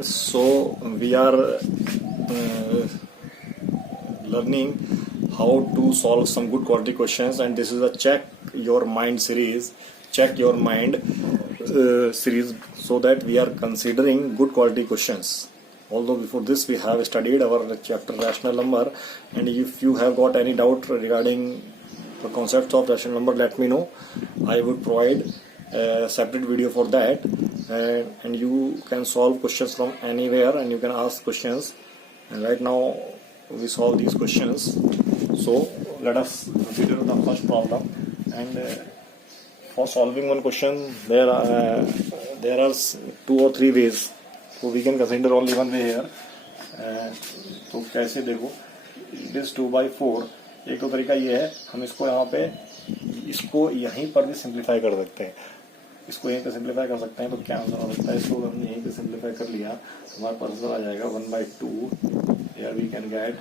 friends. So we are learning how to solve some good quality questions, and this is a check your mind series. Check your mind series, so that we are considering good quality questions. Although before this we have studied our chapter rational number, and if you have got any doubt regarding the concepts of rational number, let me know. I would provide a separate video for that, and you can solve questions from anywhere, and you can ask questions. And right now we solve these questions. So let us consider the first problem. And for solving one question, there are 2 or 3 ways. So we can consider only one way here. तो कैसे देखो, it is 2/4. एक तो तरीका ये है, हम इसको यहाँ पे इसको यहीं पर भी सिंप्लीफाई कर सकते हैं. इसको यहीं पे सिंप्लीफाई कर सकते हैं. तो क्या आंसर हो सकता है? इसको हमने यहीं पे सिंप्लीफाई कर लिया, हमारे पास आंसर आ जाएगा 1/2. Here we can get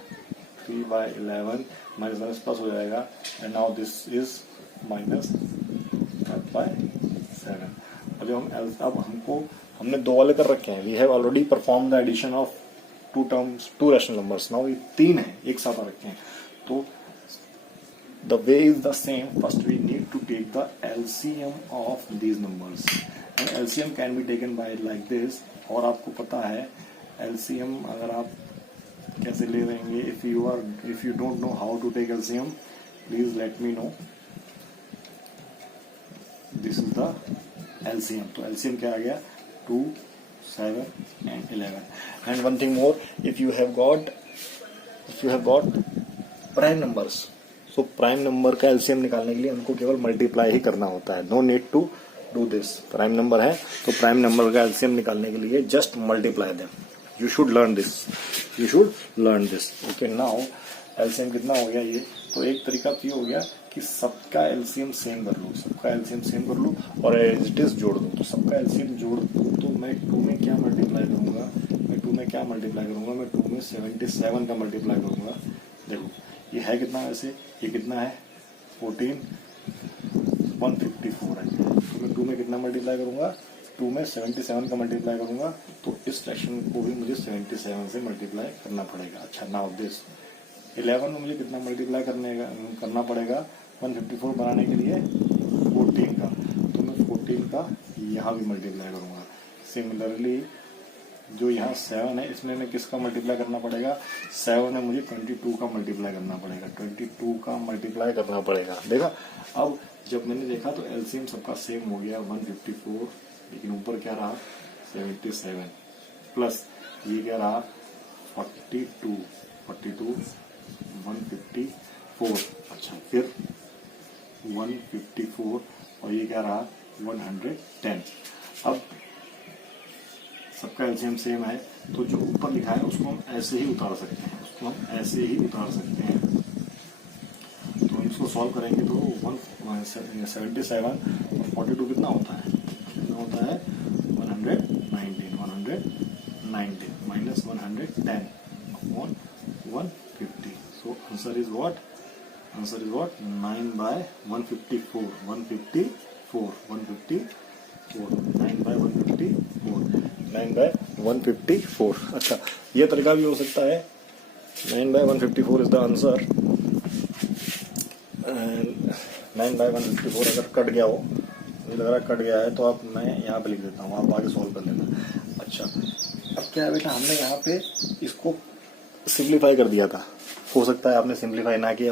3/11 minus plus हो जाएगा. And now this is -5/7. अब हमने 2 वाले कर रखे हैं. We have already perform the addition of 2 rational numbers. Now ये 3 है, एक साथ आ रखे हैं. तो the way is the same. First we need to take the LCM of these numbers, and LCM can be taken by like this. और आपको पता है LCM अगर आप कैसे ले लेंगे, if you don't know how to take LCM, please let me know. This is the LCM. तो LCM क्या आ गया? 2, 7 and 11. And one thing more, if you have got prime numbers, so prime number का LCM निकालने के लिए हमको केवल multiply ही करना होता है. No need to do this. Prime number है तो प्राइम नंबर का एलसीएम निकालने के लिए just multiply them. You should learn this. Okay, now LCM कितना हो गया ये? तो एक तरीका तो ये हो गया कि सबका एलसीएम सेम कर लूँ और एज इट इज जोड़ दूँ. तो सबका एलसीएम जोड़ दूँ तो मैं 2 में क्या मल्टीप्लाई करूंगा? मैं 2 में 77 का मल्टीप्लाई करूंगा. देखो ये है कितना, वैसे ये कितना है? 14, 154 है. तो मैं 2 में कितना मल्टीप्लाई करूंगा? 2 में 77 का मल्टीप्लाई करूंगा. तो इस फ्रैक्शन को भी मुझे 77 से मल्टीप्लाई करना पड़ेगा. अच्छा, नाउ दिस 11 में मुझे कितना मल्टीप्लाई करना पड़ेगा 154 बनाने के लिए? 14 का. तो मैं 14 का यहाँ भी मल्टीप्लाई करूंगा. सिमिलरली जो यहाँ 7 है, इसमें मैं किसका मल्टीप्लाई करना पड़ेगा? 7 है, मुझे 22 का मल्टीप्लाई करना पड़ेगा. 22 का मल्टीप्लाई करना पड़ेगा. देखा, अब जब मैंने देखा तो एलसीएम सबका सेम हो गया 154, लेकिन ऊपर क्या रहा? 77 प्लस ये क्या रहा? 42, 154. अच्छा, फिर 154 और ये क्या रहा? 110. अब सबका एलसीएम सेम है, तो जो ऊपर लिखा है उसको हम ऐसे ही उतार सकते हैं. तो हम इसको सॉल्व करेंगे तो 177 और 42 कितना होता है? 119 minus 110 upon 150. So answer is what? 9/154. 9/154. अच्छा, ये तरीका भी हो सकता है. 9/154 इज द आंसर. 9/154 अगर कट गया हो, मुझे लग रहा है कट गया है, तो आप मैं यहाँ पे लिख देता हूँ, आप आगे सॉल्व कर लेना. अच्छा, अब क्या है बेटा, हमने यहाँ पे इसको सिंप्लीफाई कर दिया था. हो सकता है आपने सिंप्लीफाई ना किया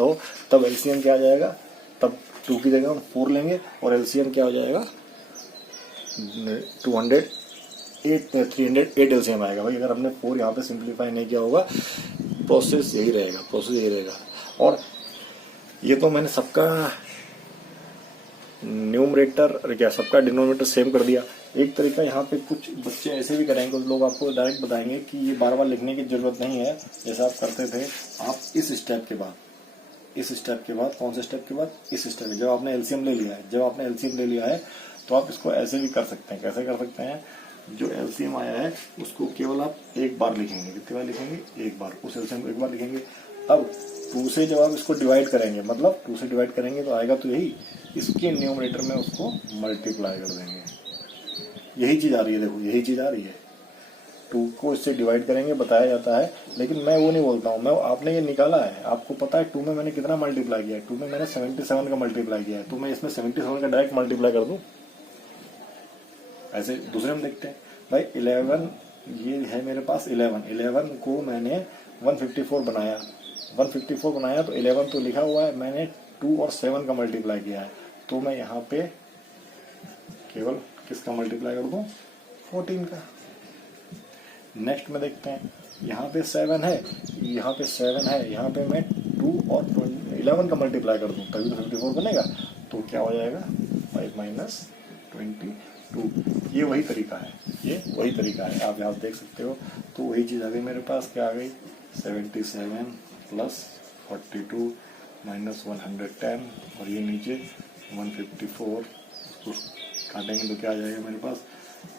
हो. तब एलसीएम क्या आ जाएगा? तब 2 की जगह हम 4 लेंगे और एलसीएम क्या हो जाएगा? 308 एलसीएम आएगा. भाई अगर हमने 4 यहाँ पे सिंप्लीफाई नहीं किया होगा, प्रोसेस यही रहेगा. और ये तो मैंने सबका सबका डिनोमिनेटर सेम कर दिया. एक तरीका यहाँ पे कुछ बच्चे ऐसे भी करेंगे, कुछ लोग आपको डायरेक्ट बताएंगे कि ये बार बार लिखने की जरूरत नहीं है. जैसा आप करते थे, आप इस स्टेप के बाद कौन से स्टेप के बाद? इस स्टेप. जब आपने एलसीएम ले लिया है तो आप इसको ऐसे भी कर सकते हैं. कैसे कर सकते हैं? जो एलसीएम आया है उसको केवल आप एक बार लिखेंगे. कितनी बार लिखेंगे? एक बार. उस एलसीएम को एक बार लिखेंगे. अब 2 से जब आप इसको डिवाइड करेंगे, मतलब 2 से डिवाइड करेंगे तो आएगा तो यही. इसके न्यूमरेटर में उसको मल्टीप्लाई कर देंगे. यही चीज़ आ रही है, देखो यही चीज़ आ रही है। 2 को इससे डिवाइड करेंगे बताया जाता है, लेकिन मैं वो नहीं बोलता हूँ, मैं आपने ये निकाला है, आपको पता है 2 में मैंने कितना मल्टीप्लाई किया है, 2 में मैंने 77 का मल्टीप्लाई किया है, तो मैं इसमें 77 का डायरेक्ट मल्टीप्लाई कर दूँ। ऐसे दूसरे में देखते हैं भाई, 11 ये है मेरे पास 11 को मैंने 154 बनाया, 154 बनाया तो 11 तो लिखा हुआ है, मैंने 2 और 7 का मल्टीप्लाई किया है, तो मैं यहाँ पे केवल किसका मल्टीप्लाई कर दूँ, 14 का। नेक्स्ट में देखते हैं, यहाँ पे 7 है, यहाँ पे 7 है, यहाँ पे मैं 2 और 11 का मल्टीप्लाई कर दूँ तभी तो 54 बनेगा। तो क्या हो जाएगा 5 माइनस 22। ये वही तरीका है, ये वही तरीका है, आप यहाँ देख सकते हो। तो वही चीज़ आ गई मेरे पास, क्या आ गई 77 प्लस 42 माइनस 110 और ये नीचे 154, उसको काटेंगे तो क्या आ जाएगा मेरे पास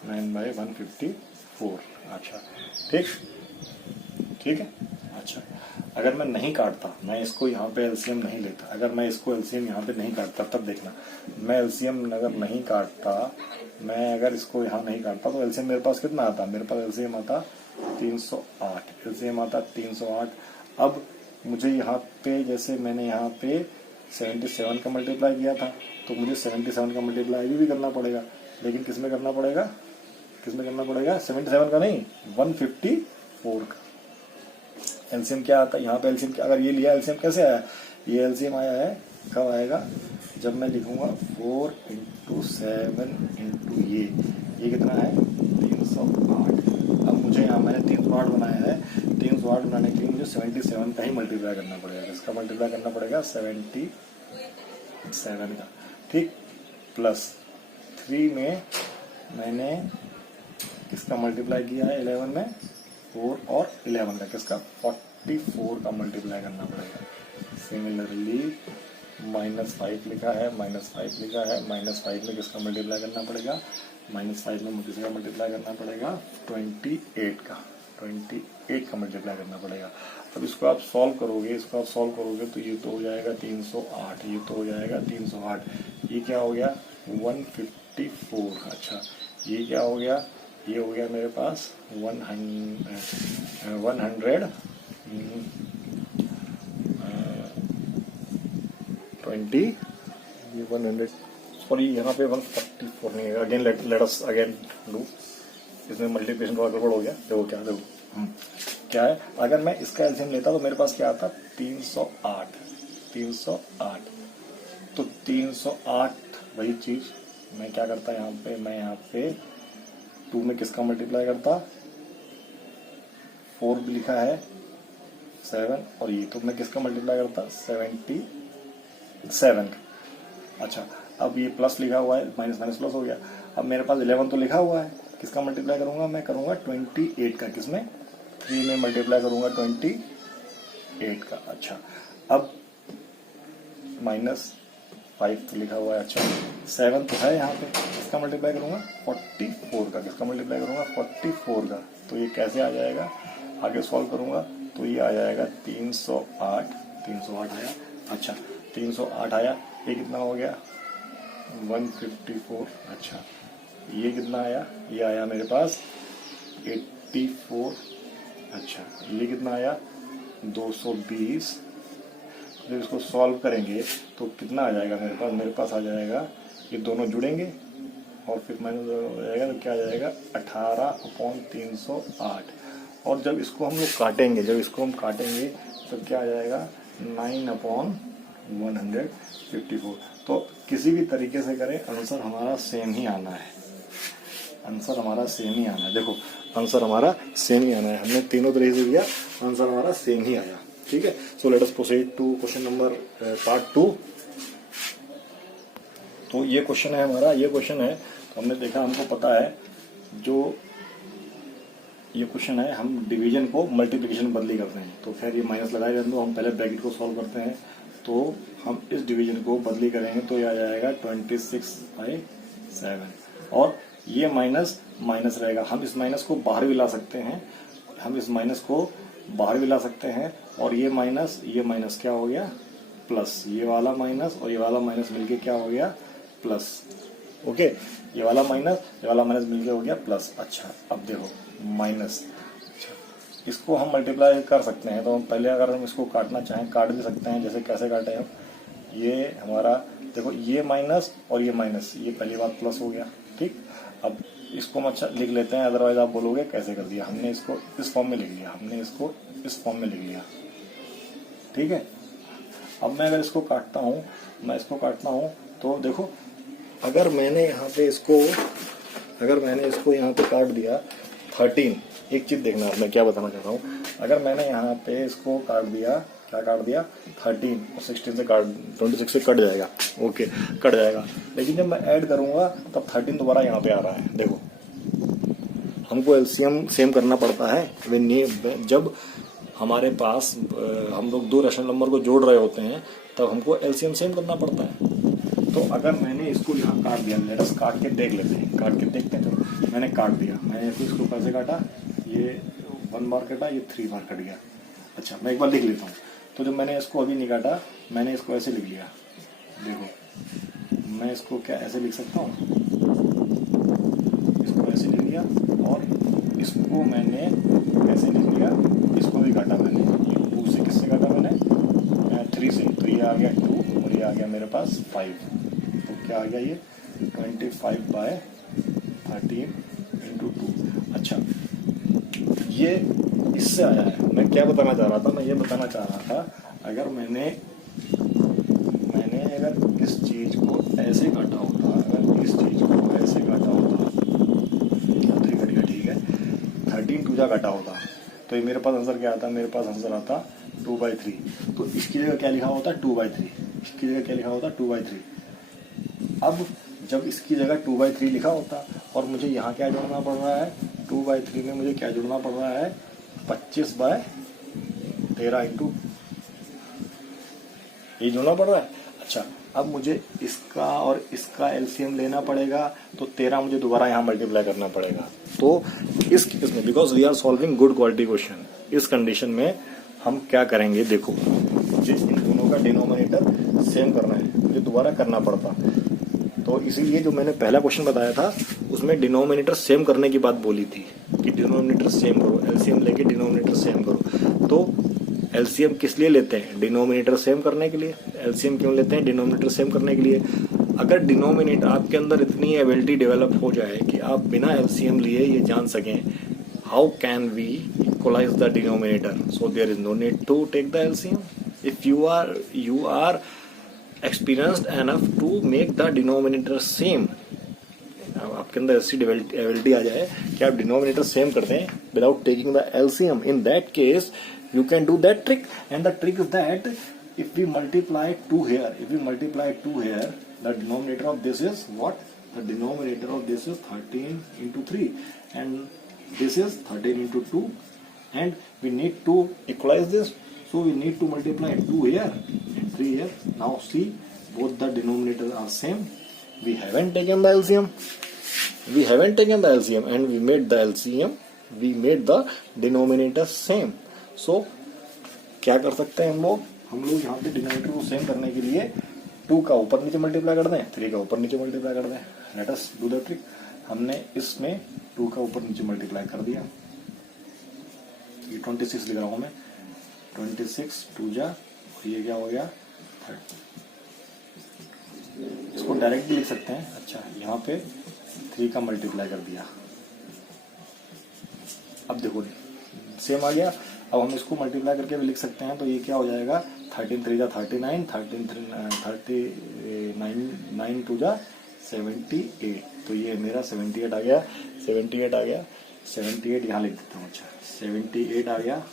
9/154। अच्छा ठीक, ठीक है। अच्छा अगर मैं नहीं काटता, मैं इसको यहाँ पे एलसीएम नहीं लेता, अगर मैं इसको एलसीएम यहाँ पे नहीं काटता, तब देखना मैं एलसीएम अगर नहीं काटता, मैं अगर इसको यहाँ नहीं काटता तो एलसीएम मेरे पास कितना आता, मेरे पास एलसीएम आता 308, एलसीएम आता 308। अब मुझे यहाँ पे जैसे मैंने यहाँ पे 77 का मल्टीप्लाई किया था, तो मुझे 77 का मल्टीप्लाई भी करना पड़ेगा, लेकिन किस में करना पड़ेगा, किस में करना पड़ेगा, 77 का नहीं 154 का। एलसीएम क्या आता है यहाँ पे, एलसीएम अगर ये लिया, एलसीएम कैसे आया, ये एलसीएम आया है कब आएगा, जब मैं लिखूंगा 4 × 7 × ये कितना है 308। अब मुझे यहाँ मैंने 308 बनाया है, 308 बनाने के लिए मुझे 77 का ही मल्टीप्लाई करना पड़ेगा, इसका मल्टीप्लाई करना पड़ेगा 77 का, ठीक। प्लस 3 में मैंने किसका मल्टीप्लाई किया है 11 में, 4 और 11 का, किसका 44 का मल्टीप्लाई करना पड़ेगा। सिमिलरली -5 लिखा है, -5 लिखा है, -5 में किसका मल्टीप्लाई करना पड़ेगा, -5 में मुझे किसका मल्टीप्लाई करना पड़ेगा 28 का, 28 का मल्टीप्लाई करना पड़ेगा। अब इसको आप सॉल्व करोगे, इसको आप सॉल्व करोगे तो ये तो हो जाएगा 308, ये तो हो जाएगा 308, ये क्या हो गया 154। अच्छा ये क्या हो गया, ये हो गया मेरे पास 100 सॉरी यहाँ पे 144 नहीं है, again let us again do, इसमें मल्टीप्लिकेशन थोड़ा गड़बड़ हो गया। देखो क्या, देखो क्या है, अगर मैं इसका एलसीएम लेता तो मेरे पास क्या आता 308, 308। तो 308 वही चीज मैं क्या करता यहाँ पे, मैं यहाँ पे 2 में किसका मल्टीप्लाई करता, 4 भी लिखा है 7 और ये, तो मैं किसका मल्टीप्लाई करता 77। अच्छा अब ये प्लस लिखा हुआ है, माइनस माइनस प्लस हो गया। अब मेरे पास 11 तो लिखा हुआ है, किसका मल्टीप्लाई करूंगा, मैं करूंगा 28 का, किसमें 3 में मल्टीप्लाई करूंगा 28 का। अच्छा अब -5 तो लिखा हुआ है, अच्छा 7 तो है यहाँ पे, किसका मल्टीप्लाई करूंगा 44 का, किसका मल्टीप्लाई करूंगा 44 का। तो ये कैसे आ जाएगा, आगे सॉल्व करूंगा तो ये आ जाएगा 308, 308 आया। अच्छा 308 आया, ये कितना हो गया 154। अच्छा ये कितना आया, ये आया मेरे पास 84। अच्छा ये कितना आया 220। जब इसको सॉल्व करेंगे तो कितना आ जाएगा मेरे पास आ जाएगा, ये दोनों जुड़ेंगे और फिर माइनस हो जाएगा तो क्या आ जाएगा 18/308। और जब इसको हम लोग काटेंगे, जब इसको हम काटेंगे तो क्या आ जाएगा 9/154। तो किसी भी तरीके से करें आंसर हमारा सेम ही आना है, आंसर हमारा सेम ही आना है। देखो आंसर हमारा सेम ही आना है, हमने तीनों तरीके से दिया, आंसर हमारा सेम ही आया। ठीक है, so let us proceed to question number part 2। तो ये क्वेश्चन है हमारा, ये क्वेश्चन है तो हमने देखा, हमको पता है जो ये क्वेश्चन है, हम डिवीजन को मल्टीप्लिकेशन बदली करते हैं। तो खैर ये माइनस लगाए रहने दो, हम पहले ब्रैकेट को सॉल्व करते हैं। तो हम इस डिवीजन को बदली करेंगे तो ये आ जाएगा 26/7 और ये माइनस माइनस रहेगा। हम इस माइनस को बाहर भी ला सकते हैं, हम इस माइनस को बाहर भी ला सकते हैं और ये माइनस क्या हो गया प्लस, ये वाला माइनस और ये वाला माइनस मिलके क्या हो गया प्लस। ओके, ये वाला माइनस मिलके हो गया प्लस। अच्छा अब देखो माइनस, इसको हम मल्टीप्लाई कर सकते हैं, तो हम पहले अगर हम इसको काटना चाहें काट भी सकते हैं। जैसे कैसे काटे हम, ये हमारा देखो ये माइनस और ये माइनस, ये पहली बात प्लस हो गया, ठीक। अब इसको हम अच्छा लिख लेते हैं, अदरवाइज आप बोलोगे कैसे कर दिया। हमने इसको इस फॉर्म में लिख लिया, हमने इसको इस फॉर्म में लिख लिया, ठीक है। अब मैं अगर इसको काटता हूँ, तो देखो अगर मैंने यहाँ पे इसको यहाँ पे काट दिया 13, एक चीज देखना मैं क्या बताना चाहता हूँ। अगर मैंने यहाँ पे इसको काट दिया, क्या काट दिया 13 और 16 से 26 से कट जाएगा, ओके कट जाएगा। लेकिन जब मैं ऐड करूंगा तब 13 दोबारा यहाँ पे आ रहा है। देखो हमको एलसीएम सेम करना पड़ता है जब हमारे पास हम लोग दो रेशनल नंबर को जोड़ रहे होते हैं, तब हमको एलसीएम सेम करना पड़ता है। तो अगर मैंने इसको यहाँ काट दिया, लेट अस काट के देख लेते हैं, काट के देखते हैं। तो मैंने काट दिया, मैंने इसको कैसे काटा, ये 1 बार कटा, ये 3 बार कट गया। अच्छा मैं एक बार लिख लेता हूँ। तो जब मैंने इसको अभी नहीं काटा, मैंने इसको ऐसे लिख लिया। देखो मैं इसको क्या ऐसे लिख सकता हूँ, इसको ऐसे लिख लिया, और इसको मैंने कैसे लिख लिया, इसको भी काटा मैंने। 2 से किससे काटा मैंने, 3 से। तो ये आ गया 2 और ये आ गया मेरे पास 5। तो क्या आ गया ये 25/13 × 2। अच्छा ये इससे आया है। मैं क्या बताना चाह रहा था, मैं ये बताना चाह रहा था अगर मैंने अगर इस चीज को ऐसे काटा होता, अगर इस चीज को ऐसे काटा होता, 3 कट गया, ठीक है, 13 2 काटा होता, तो ये मेरे पास आंसर क्या आता, मेरे पास आंसर आता 2/3। तो इसकी जगह क्या लिखा होता 2/3, इसकी जगह क्या लिखा होता 2/3। अब जब इसकी जगह 2/3 लिखा होता और मुझे यहाँ क्या जोड़ना पड़ रहा है, 2/3 में मुझे क्या जोड़ना पड़ रहा है, 25/13 × ये जोड़ना पड़ रहा है। अच्छा अब मुझे इसका और इसका एलसीएम लेना पड़ेगा, तो 13 मुझे दोबारा यहाँ मल्टीप्लाई करना पड़ेगा। तो इस केस में because we are solving good quality question, इस कंडीशन में हम क्या करेंगे, देखो मुझे इन दोनों का डिनोमिनेटर सेम करना है, मुझे दोबारा करना पड़ता। तो इसीलिए जो मैंने पहला क्वेश्चन बताया था उसमें डिनोमिनेटर सेम करने की बात बोली थी कि डिनोमिनेटर सेम करो, एलसीएम लेके डिनोमिनेटर सेम करो। तो एलसीएम किस लिए लेते हैं, डिनोमिनेटर सेम करने के लिए। एलसीएम क्यों लेते हैं, डिनोमिनेटर सेम करने के लिए। अगर डिनोमिनेटर आपके अंदर इतनी एबिलिटी डेवलप हो जाए कि आप बिना एलसीएम लिए ये जान सकें how can we equalise the denominator, so there is no need to take the LCM. If you are experienced enough to make the denominator same, आपके अंदर ऐसी एबिलिटी आ जाए कि आप डिनोमिनेटर सेम कर दें without taking the LCM, in that case you can do that trick, and the trick is that if we multiply 2 here, the denominator of this is what, the denominator of this is 13 × 3 and this is 13 × 2, and we need to equalize this, so we need to multiply 2 here and 3 here. Now see, both the denominators are same. We haven't taken the LCM, and we made the LCM, we made the denominator same. So क्या कर सकते हैं हम लोग यहाँ पे denominator को same करने के लिए 2 का ऊपर नीचे मल्टीप्लाई कर दें, 3 का ऊपर नीचे मल्टीप्लाई कर दें। Let us do the trick. हमने इसमें 2 का ऊपर नीचे मल्टीप्लाई कर दिया, ये 26 लिख रहा हूँ मैं, 26 2 जा, और ये क्या हो गया 30। इसको डायरेक्ट भी लिख सकते हैं। अच्छा यहाँ पे 3 का मल्टीप्लाई कर दिया, अब देखो सेम आ गया। अब हम इसको मल्टीप्लाई करके भी लिख सकते हैं, तो ये क्या हो जाएगा 13 3 जा 39, 9 2 जा 78, तो ये मेरा 78 आ गया, 78 यहाँ लिख देता हूँ। अच्छा 78 आ गया,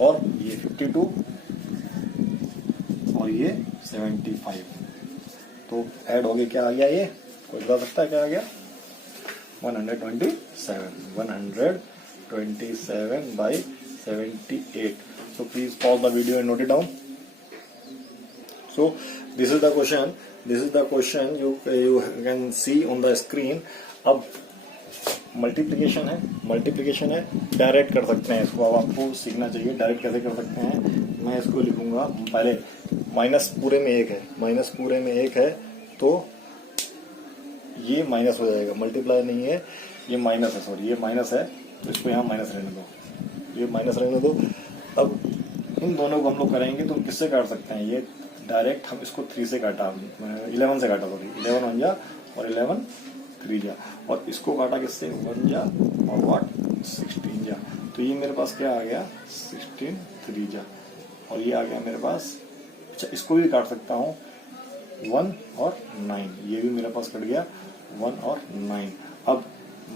और ये 52 और ये 75, तो ऐड हो गया, क्या आ गया, ये कोई बता सकता है क्या आ गया, 127/78. So please pause the video and note it down. So this is the question you can see on the screen. अब मल्टीप्लिकेशन है, डायरेक्ट कर सकते हैं इसको। अब आपको सीखना चाहिए डायरेक्ट कैसे कर सकते हैं। मैं इसको लिखूंगा, पहले माइनस पूरे में 1 है, तो ये माइनस हो जाएगा, मल्टीप्लाई नहीं है, ये माइनस है, सॉरी ये माइनस है, तो इसको यहाँ माइनस रहने दो, ये माइनस रहने दो। अब इन दोनों को हम लोग करेंगे तो किससे काट सकते हैं, ये डायरेक्ट हम इसको 3 से काटा, 11 से काटा, सॉरी 11 1 जा और 11 3 जा, और इसको काटा किससे 1 जा और व्हाट 16 जा, तो ये मेरे पास क्या आ गया 16 3 जा, और ये आ गया मेरे पास। अच्छा इसको भी काट सकता हूँ 1 और 9, ये भी मेरे पास कट गया 1 और 9। अब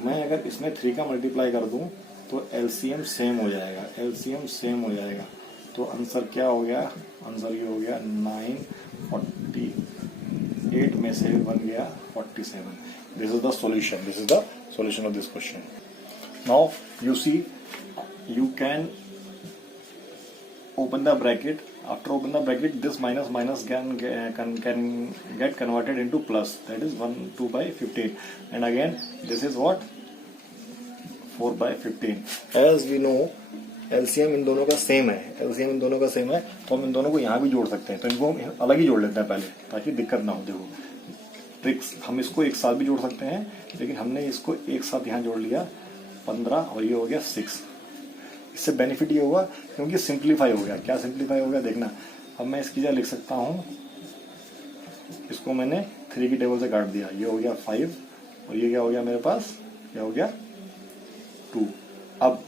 मैं अगर इसमें 3 का मल्टीप्लाई कर दूं तो एलसीएम सेम हो जाएगा, एलसीएम सेम हो जाएगा, तो आंसर क्या हो गया, आंसर ये हो गया 9 48 में से 1 गया 47। This is the solution, this is the solution of this question. Now you see, you can open the bracket. After open the bracket, this minus minus can get converted into plus, that is 1 2 by 15, and again this is what 4 by 15. As we know LCM इन दोनों का same है, LCM इन दोनों का same है, तो हम इन दोनों को यहाँ भी जोड़ सकते हैं, तो इनको हम अलग ही जोड़ लेते हैं पहले ताकि दिक्कत ना हो। देखो ट्रिक्स, हम इसको एक साथ भी जोड़ सकते हैं, लेकिन हमने इसको एक साथ यहाँ जोड़ लिया 15 और ये हो गया 6। इससे बेनिफिट ये होगा क्योंकि सिंप्लीफाई हो गया। क्या सिंप्लीफाई हो गया देखना, अब मैं इसकी जगह लिख सकता हूँ, इसको मैंने 3 की टेबल से काट दिया, ये हो गया 5 और ये क्या हो गया मेरे पास, क्या हो गया 2। अब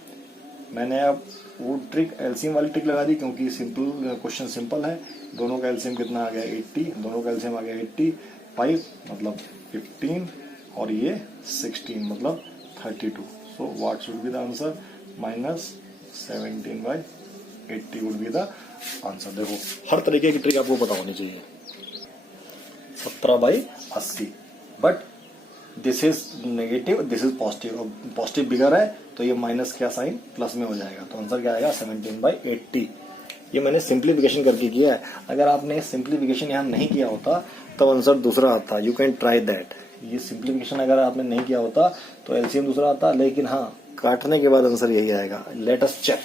मैंने अब वो ट्रिक एलसीएम वाली ट्रिक लगा दी क्योंकि सिंपल क्वेश्चन सिंपल है। दोनों का एलसीएम कितना आ गया 80, दोनों का एलसीएम आ गया 85 मतलब 15 और ये 16 मतलब 32। So what should be the answer, -17 by 80 would be the answer. देखो हर तरीके की ट्रिक आपको पता होनी चाहिए। 17 by 80, but this is negative, this is positive, positive bigger है तो ये माइनस क्या साइन प्लस में हो जाएगा, तो आंसर क्या आएगा 17 by 80। ये मैंने सिंप्लीफिकेशन करके किया है, अगर आपने सिंप्लीफिकेशन यहाँ नहीं किया होता तब आंसर दूसरा आता। You can try that. ये सिंप्लीफिकेशन अगर आपने नहीं किया होता तो एलसीएम दूसरा आता, लेकिन हाँ काटने के बाद आंसर यही आएगा। लेट अस चेक,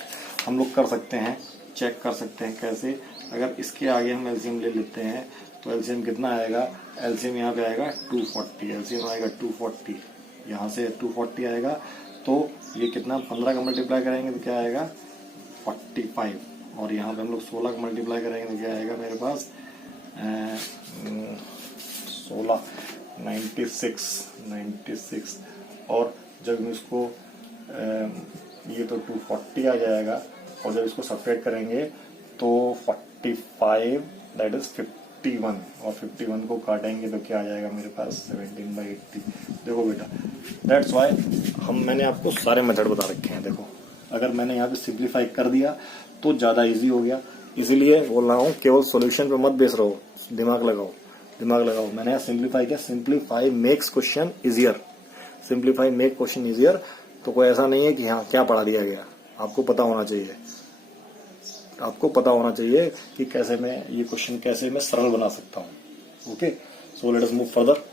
हम लोग कर सकते हैं, चेक कर सकते हैं कैसे, अगर इसके आगे हम एलसीएम ले लेते हैं तो एलसीएम कितना आएगा, एलसीएम यहाँ पे आएगा 240, एलसीएम आएगा 240, यहाँ से 240 आएगा, तो ये कितना 15 का मल्टीप्लाई करेंगे तो क्या आएगा 45, और यहाँ पे हम लोग 16 का मल्टीप्लाई करेंगे तो क्या आएगा मेरे पास 16 96, और जब हम इसको ये तो 240 आ जाएगा, और जब इसको सब्ट्रैक्ट करेंगे तो 45 दैट इज 51, और 51 को काटेंगे तो क्या आ जाएगा मेरे पास 17 by 80। देखो बेटा, दैट्स वाई मैंने आपको सारे मेथड बता रखे हैं। देखो अगर मैंने यहाँ पे सिंप्लीफाई कर दिया तो ज्यादा इजी हो गया, इसीलिए बोल रहा हूँ केवल सॉल्यूशन पे मत बेस रहो, दिमाग लगाओ, दिमाग लगाओ। मैंने यहाँ सिंप्लीफाई किया, simplify makes question easier, simplify make question easier. तो कोई ऐसा नहीं है कि हाँ क्या पढ़ा दिया गया, आपको पता होना चाहिए, आपको पता होना चाहिए कि कैसे मैं ये क्वेश्चन कैसे मैं सरल बना सकता हूँ। Okay, so let us move further.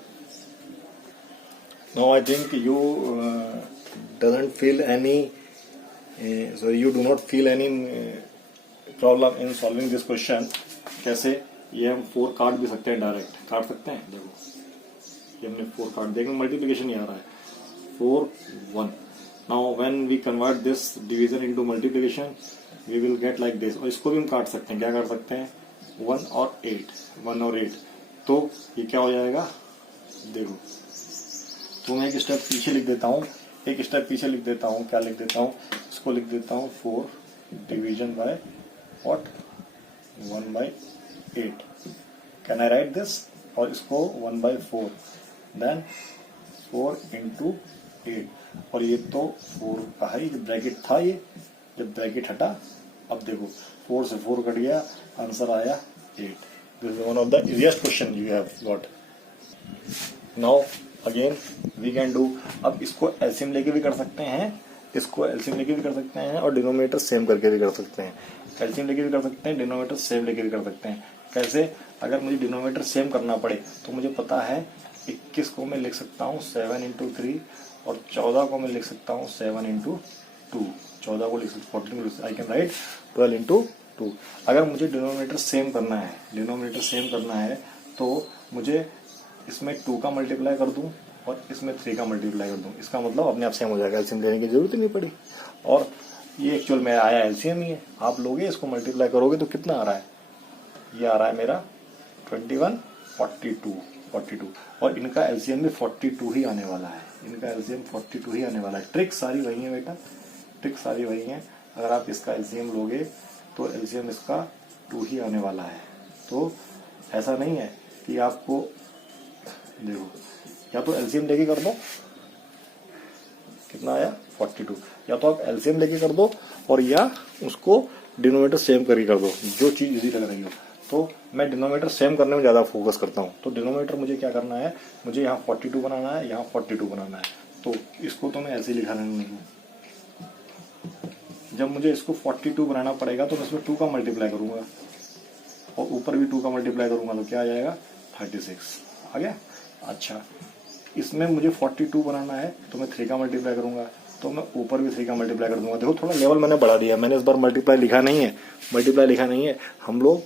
Now I think you doesn't feel any, so you do not feel any problem in solving this question। कैसे ये हम 4 काट भी सकते हैं, डायरेक्ट काट सकते हैं। देखो ये हमने 4 काट दिया, मल्टीप्लिकेशन ही आ रहा है 4 1। Now when we convert this division into multiplication we will get like this. और इसको भी हम काट सकते हैं, क्या काट सकते हैं 1 और 8, तो ये क्या हो जाएगा देखो। तो मैं एक स्टेप पीछे लिख देता हूँ, क्या लिख देता हूँ, इसको लिख देता हूँ 4 division by what 1 by 8। Can I right this, और इसको 1 by 4, देन 4 into 8, और ये तो 4 का है, ये ब्रैकेट था, ये जब ब्रैकेट हटा, अब देखो 4 से 4 कट गया, आंसर आया 8। This is one of the easiest question you have got. Now again we can do, अब इसको एलसीएम लेके भी कर सकते हैं, इसको एलसीएम लेके भी कर सकते हैं, और डिनोमिनेटर सेम करके भी कर सकते हैं। एलसीएम लेके भी कर सकते हैं, डिनोमिनेटर सेम लेके भी कर सकते हैं। कैसे, अगर मुझे डिनोमिनेटर सेम करना पड़े तो मुझे पता है 21 को मैं लिख सकता हूँ 7 into 3, और 14 को मैं लिख सकता हूँ 7 into 2, 14 को लिख सकता हूँ 14, आई कैन राइट 12 into 2। अगर मुझे डिनोमिनेटर सेम करना है, तो मुझे इसमें 2 का मल्टीप्लाई कर दूं और इसमें 3 का मल्टीप्लाई कर दूं, इसका मतलब अपने आप सेम हो जाएगा, एलसीएम लेने की जरूरत ही नहीं पड़ी। और ये एक्चुअल में आया एलसीएम ही है, आप लोगे इसको मल्टीप्लाई करोगे तो कितना आ रहा है, ये आ रहा है मेरा 21 42 और इनका एलसीएम भी 42 ही आने वाला है, इनका एलसीएम 42 ही आने वाला है। ट्रिक सारी वही है बेटा, ट्रिक सारी वही है। अगर आप इसका एलसीएम लोगे तो एलसीएम इसका 2 ही आने वाला है। तो ऐसा नहीं है कि आपको देखो, या तो एलसीएम लेके कर दो, कितना आया 42, या तो आप एलसीएम लेके कर दो और या उसको डिनोमिनेटर सेम करके कर दो, जो चीज इजी लग रही हो। तो मैं डिनोमिनेटर सेम करने में ज्यादा फोकस करता हूँ। तो डिनोमिनेटर मुझे क्या करना है, मुझे यहाँ 42 बनाना है, यहाँ 42 बनाना है। तो इसको तो मैं ऐसे लिखा नहीं हूँ, जब मुझे इसको 42 बनाना पड़ेगा तो मैं इसमें 2 का मल्टीप्लाई करूंगा और ऊपर भी 2 का मल्टीप्लाई करूंगा, तो क्या आ जाएगा 36 आ गया। अच्छा, इसमें मुझे 42 बनाना है तो मैं 3 का मल्टीप्लाई करूंगा, तो मैं ऊपर भी 3 का मल्टीप्लाई कर दूंगा। देखो थोड़ा लेवल मैंने बढ़ा दिया, मैंने इस बार मल्टीप्लाई लिखा नहीं है, हम लोग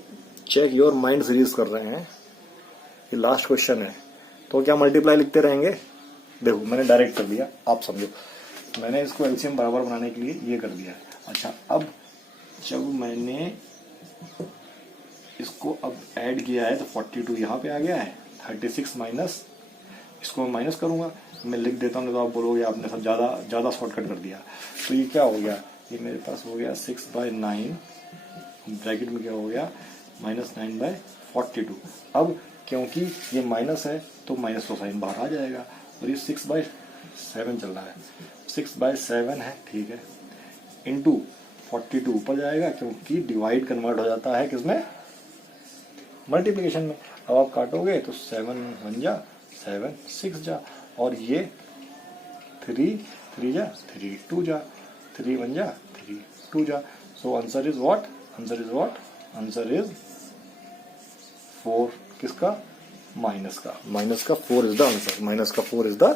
चेक योर माइंड सीरीज कर रहे हैं, ये लास्ट क्वेश्चन है। तो क्या मल्टीप्लाई लिखते रहेंगे, देखो मैंने डायरेक्ट कर दिया, आप समझो, मैंने इसको एलसीएम बराबर बनाने के लिए ये कर दिया। अच्छा, अब जब मैंने इसको अब ऐड किया है तो 42 यहाँ पे आ गया है, 36 माइनस, इसको मैं माइनस करूंगा, मैं लिख देता हूँ, तो आप बोलोगे आपने सब ज्यादा शॉर्टकट कर दिया। तो ये क्या हो गया, ये मेरे पास हो गया 6/9, ब्रैकेट में क्या हो गया -9/42। अब क्योंकि ये माइनस है तो माइनस का साइन बाहर आ जाएगा, और ये 6/7 चल रहा है, 6/7 है, ठीक है, इंटू 42 ऊपर जाएगा क्योंकि डिवाइड कन्वर्ट हो जाता है किसमें, मल्टीप्लिकेशन में। अब आप काटोगे तो 7 1 जा 7 6 जा, और ये 3 3 जा 3 2 जा 3 1 जा 3 2 जा। So answer is what, answer is 4, किसका, माइनस का 4 इज द आंसर,